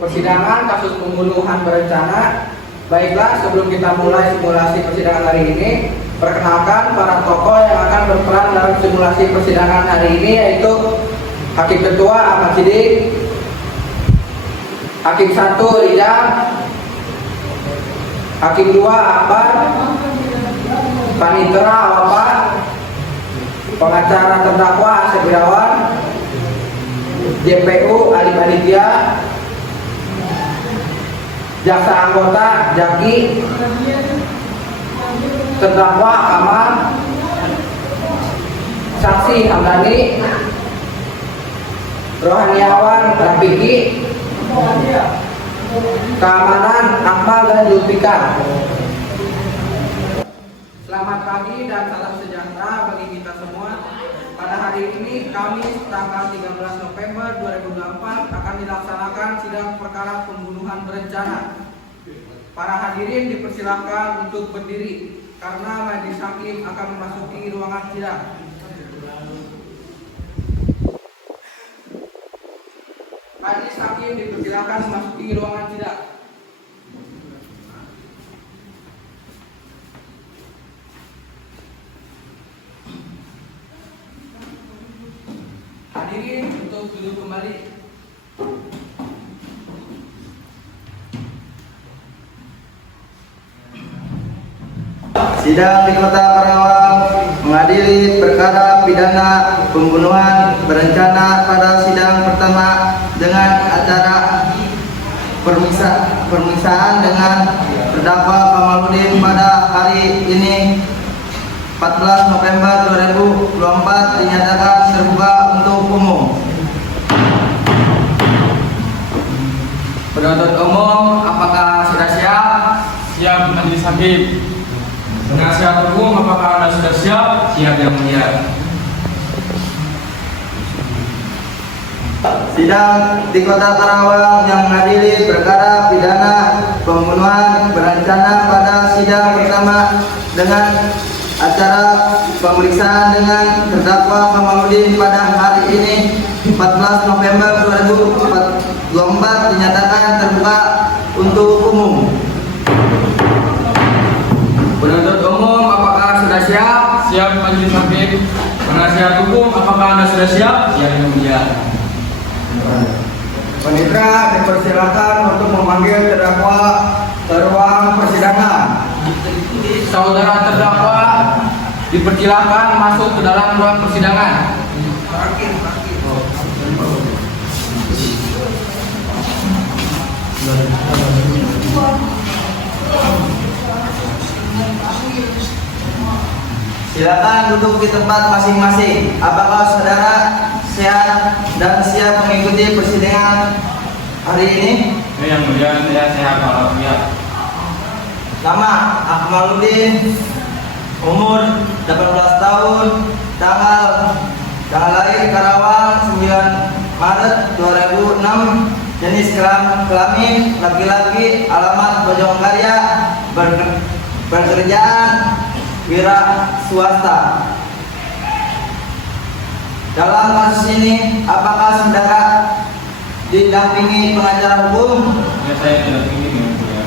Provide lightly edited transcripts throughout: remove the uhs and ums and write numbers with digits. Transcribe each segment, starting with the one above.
Persidangan kasus pembunuhan berencana. Baiklah, sebelum kita mulai simulasi persidangan hari ini, perkenalkan para tokoh yang akan berperan dalam simulasi persidangan hari ini, yaitu Hakim Ketua Ahmad Siddiq, Hakim 1 Rijal, Hakim 2 Akbar, Panitera Wafat, pengacara terdakwa Asep Irawan, JPU Ali Panitia, jaksa anggota Jaki, terdakwa Kamal, saksi Hamdani, rohaniawan Rafiki, keamanan Akmal dan Zulfikar. Selamat pagi dan salam sejahtera bagi kita semua. Pada hari ini, Kamis tanggal 13 November 2024 akan dilaksanakan sidang perkara pembunuhan berencana. Para hadirin dipersilakan untuk berdiri karena majelis hakim akan memasuki ruangan sidang. Majelis hakim dipersilakan memasuki ruangan sidang. Hadirin untuk duduk kembali. Sidang di Kota Karawang mengadili perkara pidana pembunuhan berencana pada sidang pertama dengan acara pemeriksaan dengan terdakwa Kamaludin pada hari ini 14 November 2024 dinyatakan terbuka untuk umum. Penuntut umum, apakah sudah siap? Siap, majelis hakim. Penasihat hukum, apakah Anda sudah siap? Siap, yang mulia. Sidang di Kota Karawang yang mengadili perkara pidana pembunuhan berencana pada sidang pertama dengan acara pemeriksaan dengan terdakwa Kamaludin pada hari ini 14 November 2024 dinyatakan terbuka untuk umum. Penuntut umum, apakah sudah siap? Siap, majelis hakim. Penasihat hukum, apakah Anda sudah siap? Siap, yang mulia. Panitera dipersilakan untuk memanggil terdakwa ke ruang persidangan. Saudara terdakwa dipersilakan masuk ke dalam ruang persidangan. Silakan duduk di tempat masing-masing. Apakah saudara sehat dan siap mengikuti persidangan hari ini? Yang mulia, saya sehat walafiat. Nama Akmaludin, umur 18 tahun, tanggal lahir Karawang 9 Maret 2006, jenis kelamin laki-laki, alamat Bojongkarya, pekerjaan wira swasta. Dalam kasus ini, apakah saudara didampingi pengacara hukum? Ya, saya tidak ingin, yang mulia.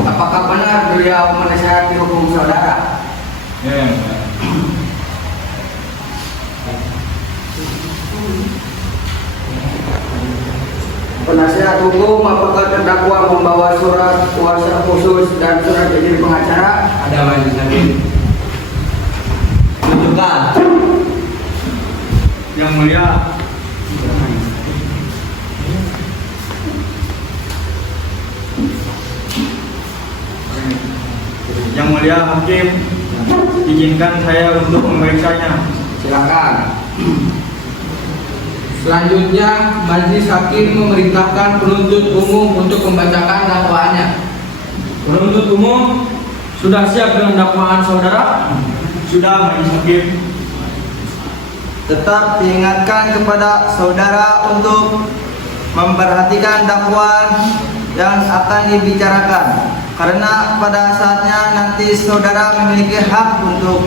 Apakah benar beliau menasihati hukum saudara? Ya, yang mulia. Penasihat hukum, apakah terdakwa membawa surat kuasa khusus dan surat izin pengacara? Ada, majelis hakim. Tunjukkan. Yang mulia. Yang mulia hakim, izinkan saya untuk memeriksanya. Silakan. Selanjutnya, majelis hakim memerintahkan penuntut umum untuk membacakan dakwaannya. Penuntut umum sudah siap dengan dakwaan saudara? Sudah, majelis hakim. Tetap diingatkan kepada saudara untuk memperhatikan dakwaan yang akan dibicarakan, karena pada saatnya nanti saudara memiliki hak untuk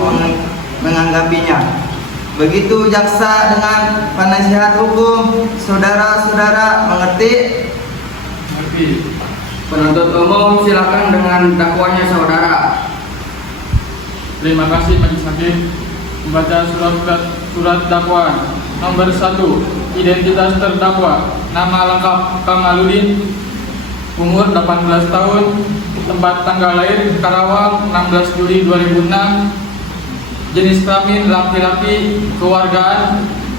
menanggapinya. Begitu jaksa dengan penasihat hukum, saudara-saudara mengerti? Penuntut umum silakan dengan dakwanya saudara. Terima kasih Majelis Hakim. Membaca surat dakwaan. Nomor 1. Identitas terdakwa. Nama lengkap Kamaludin, umur 18 tahun, tempat tanggal lahir Karawang 16 Juli 2006, jenis kelamin laki-laki,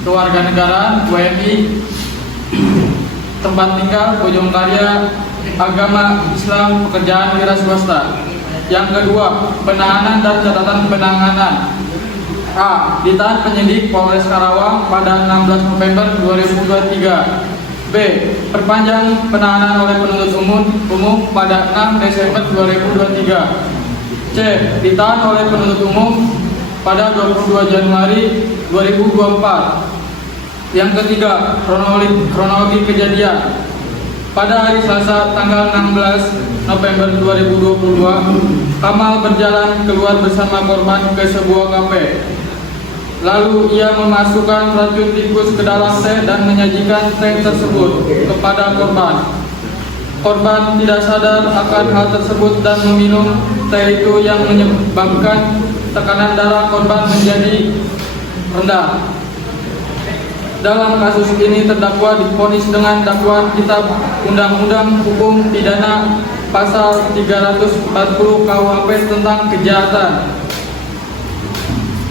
kewarganegaraan WNI, tempat tinggal Bojongkarya, agama Islam, pekerjaan wira swasta. Yang kedua, penahanan dan catatan penanganan. A. Ditahan penyidik Polres Karawang pada 16 November 2023. B. Perpanjang penahanan oleh penuntut umum pada 6 Desember 2023. C. Ditahan oleh penuntut umum pada 22 Januari 2024. Yang ketiga, kronologi kejadian. Pada hari Selasa tanggal 16 November 2022, Kamal berjalan keluar bersama korban ke sebuah kafe. Lalu ia memasukkan racun tikus ke dalam teh dan menyajikan teh tersebut kepada korban. Korban tidak sadar akan hal tersebut dan meminum teh itu yang menyebabkan tekanan darah korban menjadi rendah. Dalam kasus ini terdakwa divonis dengan dakwaan Kitab Undang-Undang Hukum Pidana Pasal 340 KUHP tentang kejahatan.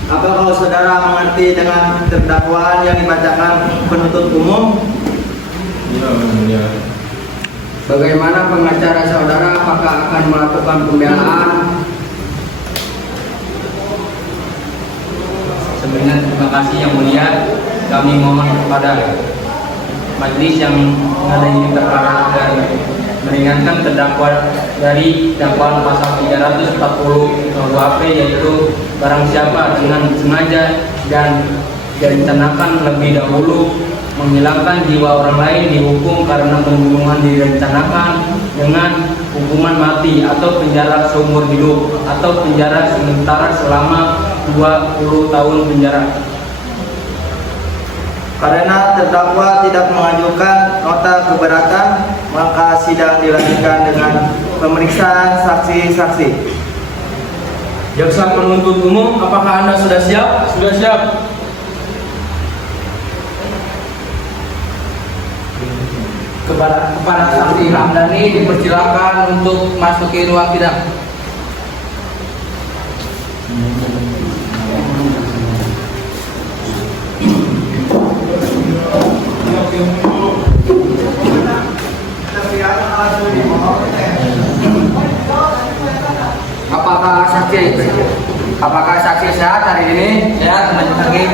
Apa kalau saudara mengerti dengan dakwaan yang dibacakan penuntut umum? Bagaimana pengacara saudara, apakah akan melakukan pembelaan? Sebenarnya terima kasih yang mulia. Kami mohon kepada majelis yang mengadili perkara agar meringankan terdakwa dari dakwaan pasal 340 KUHP, yaitu barang siapa dengan sengaja dan direncanakan lebih dahulu menghilangkan jiwa orang lain dihukum karena pembunuhan direncanakan dengan hukuman mati atau penjara seumur hidup atau penjara sementara selama 20 tahun penjara. Karena terdakwa tidak mengajukan nota keberatan, maka sidang dilanjutkan dengan pemeriksaan saksi-saksi. Jaksa penuntut umum, apakah Anda sudah siap? Sudah siap. Kepada saksi Hamdani dipersilakan untuk masuki ruang sidang. Apakah saksi sehat hari ini? Sehat, Majelis Hakim.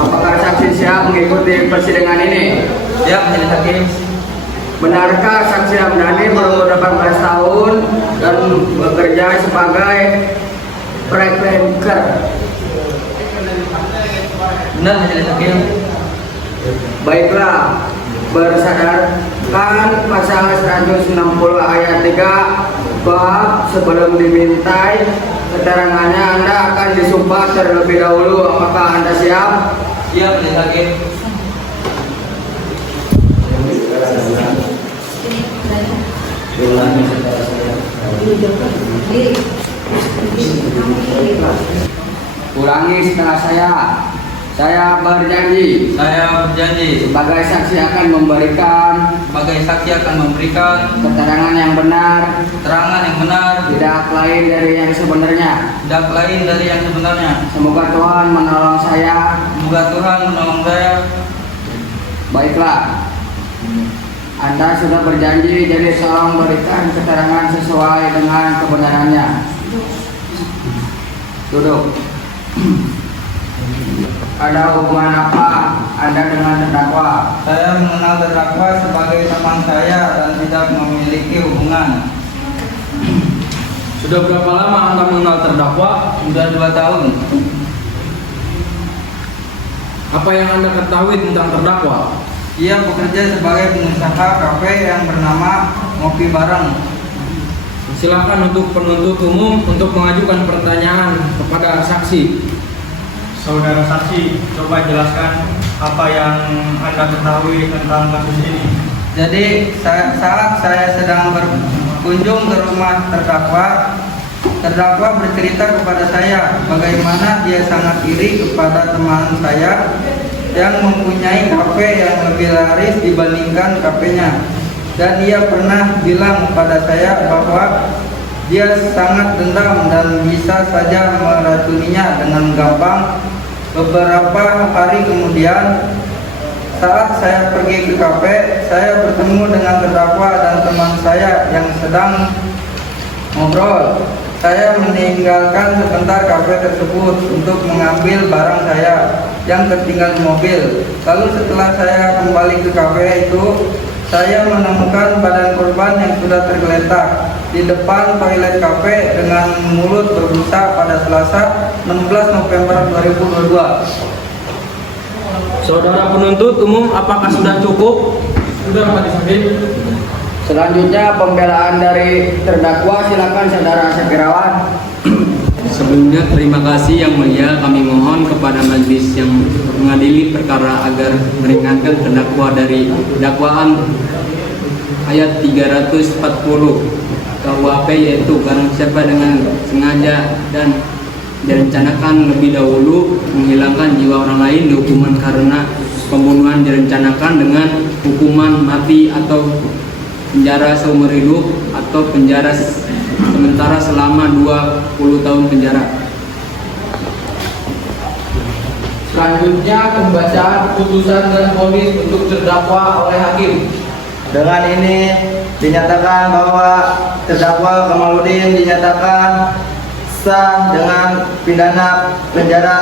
Apakah saksi siap mengikuti persidangan ini? Siap, Majelis Hakim. Benarkah saksi Hamdani berumur 18 tahun dan bekerja sebagai prevenker? Benar, Majelis Hakim. Baiklah, berdasarkan pasal 160 ayat 3 bab sebelum dimintai keterangannya Anda akan disumpah terlebih dahulu. Apakah Anda siap? Siap, Majelis Hakim. Ulangi setelah saya. Saya berjanji Saya berjanji sebagai saksi akan memberikan keterangan yang benar, keterangan yang benar, tidak lain dari yang sebenarnya. tidak lain dari yang sebenarnya. Semoga Tuhan menolong saya. Semoga Tuhan menolong saya. Baiklah, Anda sudah berjanji, jadi tolong berikan keterangan sesuai dengan kebenarannya. Duduk. Ada hubungan apa Anda dengan terdakwa? Saya mengenal terdakwa sebagai teman saya dan tidak memiliki hubungan. Sudah berapa lama Anda mengenal terdakwa? Sudah 2 tahun. Apa yang Anda ketahui tentang terdakwa? Ia bekerja sebagai pengusaha kafe yang bernama Ngopi Bareng. Silakan untuk penuntut umum untuk mengajukan pertanyaan kepada saksi. Saudara saksi, coba jelaskan apa yang Anda ketahui tentang kasus ini. Jadi saat saya sedang berkunjung ke rumah terdakwa bercerita kepada saya bagaimana dia sangat iri kepada teman saya yang mempunyai kafe yang lebih laris dibandingkan kafenya. Dan ia pernah bilang kepada saya bahwa dia sangat dendam dan bisa saja meracuninya dengan gampang. Beberapa hari kemudian, saat saya pergi ke kafe, saya bertemu dengan terdakwa dan teman saya yang sedang ngobrol. Saya meninggalkan sebentar kafe tersebut untuk mengambil barang saya yang tertinggal di mobil. Lalu setelah saya kembali ke kafe itu, saya menemukan badan korban yang sudah tergeletak di depan toilet kafe dengan mulut berbusa pada Selasa 16 November 2022. Saudara penuntut umum, apakah sudah cukup? Sudah, Majelis Hakim. Selanjutnya pembelaan dari terdakwa, silakan Saudara Sekirawan. Sebelumnya terima kasih yang mulia, kami mohon kepada majelis yang mengadili perkara agar meringankan terdakwa dari dakwaan ayat 340 KUHP, yaitu barang siapa dengan sengaja dan direncanakan lebih dahulu menghilangkan jiwa orang lain dihukuman karena pembunuhan direncanakan dengan hukuman mati atau penjara seumur hidup atau penjara sementara selama 20 tahun penjara. Selanjutnya pembacaan putusan dan vonis untuk terdakwa oleh hakim. Dengan ini dinyatakan bahwa terdakwa Kamaludin dinyatakan sah dengan pidana penjara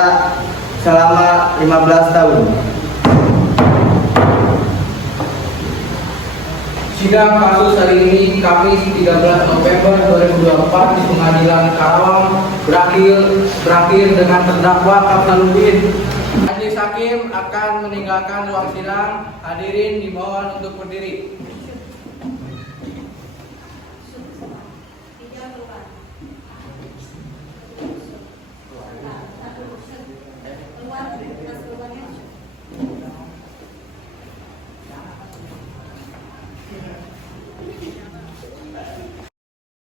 selama 15 tahun. Sidang kasus hari ini Kamis 13 November 2024 di Pengadilan Karawang berakhir dengan terdakwa Kamaludin. Majelis hakim akan meninggalkan ruang sidang. Hadirin dimohon untuk berdiri.